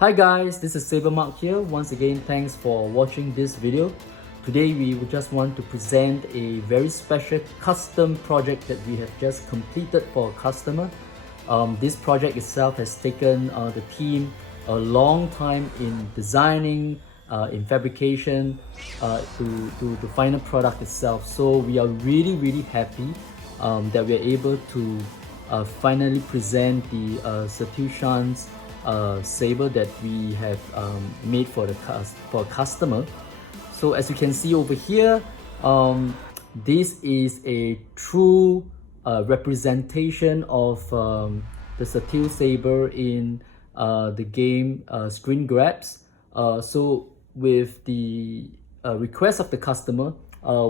Hi guys, this is SaberMach here. Once again, thanks for watching this video. Today we would just want to present a very special custom project that we have just completed for a customer. This project itself has taken the team a long time in designing, in fabrication, to the final product itself. So we are really happy that we are able to finally present the Satale Shan's saber that we have made for a customer. So as you can see over here, this is a true representation of the Satale saber in the game screen grabs. So with the request of the customer,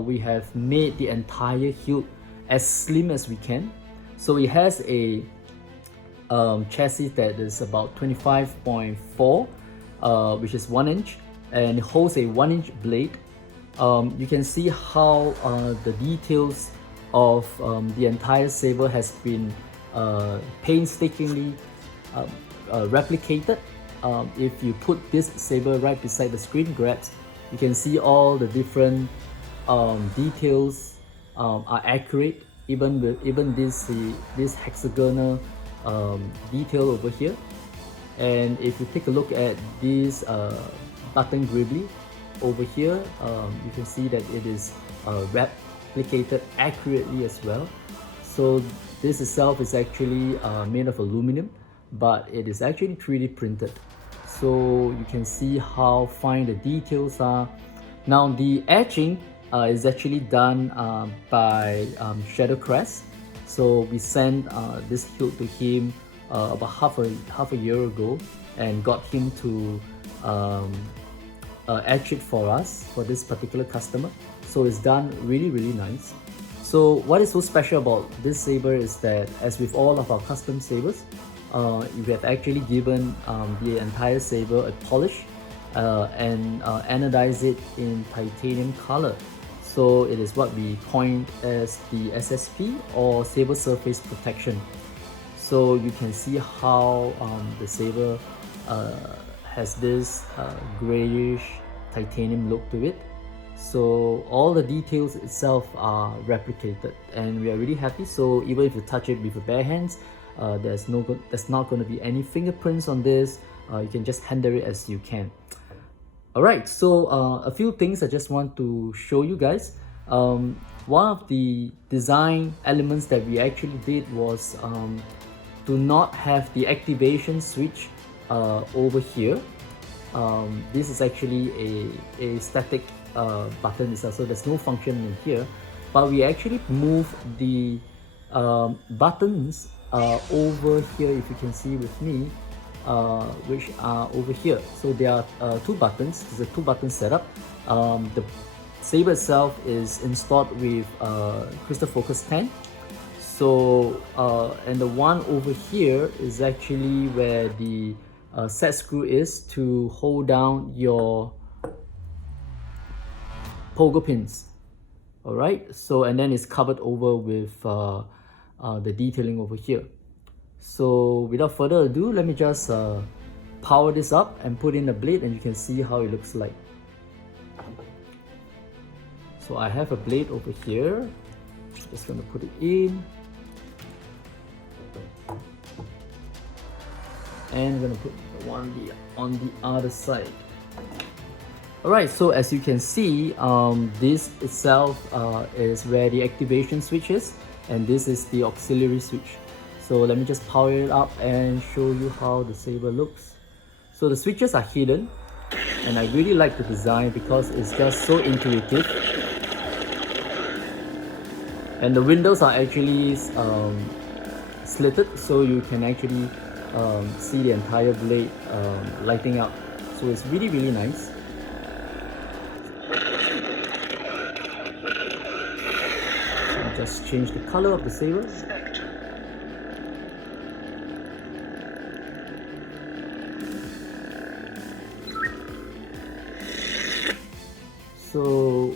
we have made the entire hilt as slim as we can. So it has a chassis that is about 25.4, which is 1 inch, and it holds a 1 inch blade. You can see how the details of the entire saber has been painstakingly replicated. If you put this saber right beside the screen grabs, you can see all the different details are accurate, even this hexagonal detail over here. And if you take a look at this button greebly over here, you can see that it is replicated accurately as well. So this itself is actually made of aluminium, but it is actually 3D printed. So you can see how fine the details are. Now the etching is actually done by Shadowcrest. So we sent this hilt to him about half a year ago and got him to etch it for us for this particular customer. So it's done really nice. So what is so special about this saber is that, as with all of our custom sabers, we have actually given the entire saber a polish and anodize it in titanium color. So it is what we coined as the SSP, or saber surface protection. So you can see how the saber has this grayish titanium look to it. So all the details itself are replicated, and we are really happy. So even if you touch it with your bare hands, there's not going to be any fingerprints on this. You can just handle it as you can. Alright, so a few things I just want to show you guys. One of the design elements that we actually did was to not have the activation switch over here. This is actually a static button itself, so there's no function in here. But we actually move the buttons over here, if you can see with me, which are over here. So there are two buttons. This is a two-button setup. The saber itself is installed with crystal focus 10. So and the one over here is actually where the set screw is to hold down your pogo pins. All right. So and then it's covered over with the detailing over here. So without further ado, let me just power this up and put in the blade, and you can see how it looks like. So I have a blade over here. Just gonna put it in, and I'm gonna put the one on the other side. Alright, so as you can see, this itself is where the activation switch is, and this is the auxiliary switch. So let me just power it up and show you how the saber looks. So the switches are hidden, and I really like the design because it's just so intuitive. And the windows are actually slitted, so you can actually see the entire blade lighting up. So it's really nice. So just change the color of the saber. So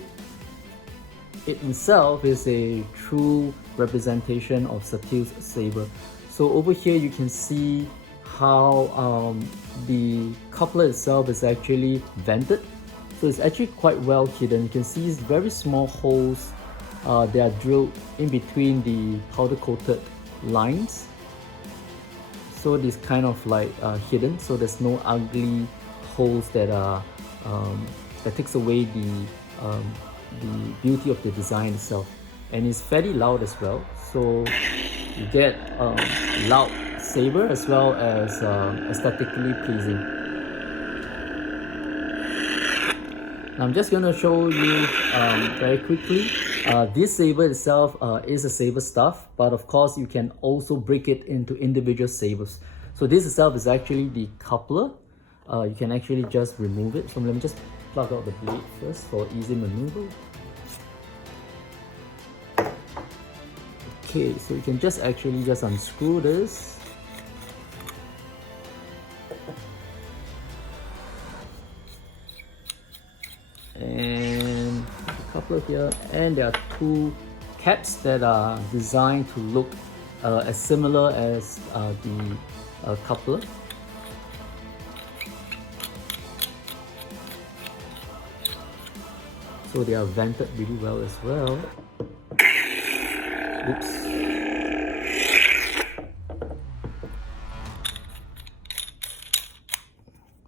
it itself is a true representation of Satale's saber. So over here you can see how the coupler itself is actually vented. So it's actually quite well hidden. You can see it's very small holes they are drilled in between the powder coated lines. So it's kind of like hidden, so there's no ugly holes that are that takes away the beauty of the design itself. And it's fairly loud as well, so you get loud saber as well as aesthetically pleasing. Now I'm just going to show you very quickly. This saber itself is a saber stuff, but of course you can also break it into individual sabers. So this itself is actually the coupler. You can actually just remove it. So let me just plug out the blade first for easy maneuver. Okay, so you can just actually just unscrew this. And a couple of here, and there are two caps that are designed to look as similar as the coupler. So they are vented really well as well. Oops.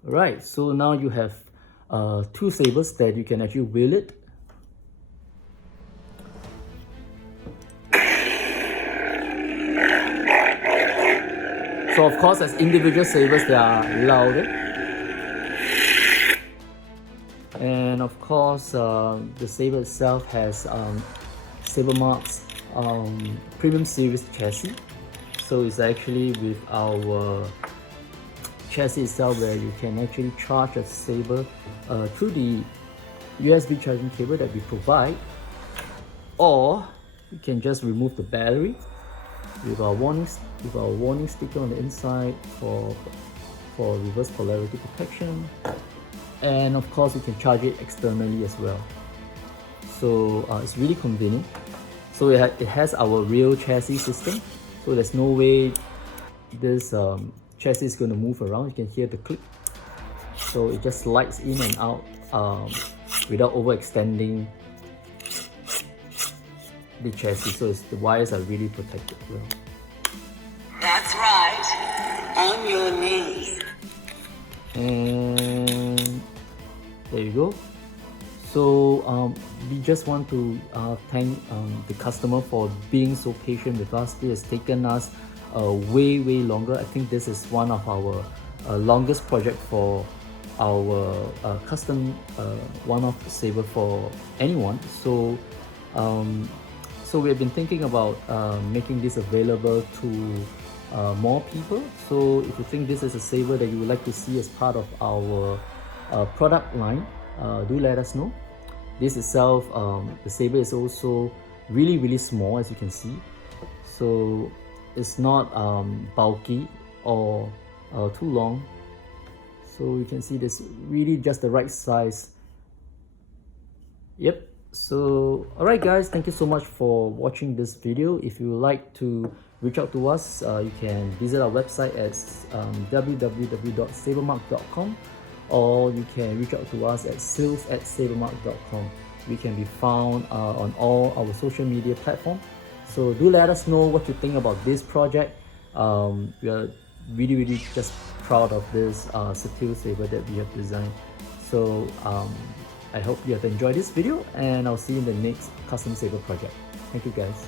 Right, so now you have two sabers that you can actually wheel it. So of course, as individual sabers, they are louder. And of course, the saber itself has SaberMach's premium series chassis. So it's actually with our chassis itself, where you can actually charge a saber through the USB charging cable that we provide, or you can just remove the battery with our warning sticker on the inside for reverse polarity protection. And of course you can charge it externally as well. So it's really convenient. So it has our real chassis system, so there's no way this chassis is going to move around. You can hear the click. So it just slides in and out without overextending the chassis. So the wires are really protected well. That's right. On your knees. And there you go. So we just want to thank the customer for being so patient with us. It has taken us way longer. I think this is one of our longest project for our custom one-off saber for anyone. So so we have been thinking about making this available to more people. So if you think this is a saber that you would like to see as part of our product line, do let us know. This itself, the saber is also really small, as you can see. So it's not bulky or too long. So you can see this really just the right size. Yep. So alright guys, thank you so much for watching this video. If you would like to reach out to us, you can visit our website at www.sabermach.com, or you can reach out to us at sales@sabermach.com. We can be found on all our social media platforms. So do let us know what you think about this project. We are really just proud of this Satale saber that we have designed. So I hope you have enjoyed this video, and I'll see you in the next custom saber project. Thank you guys.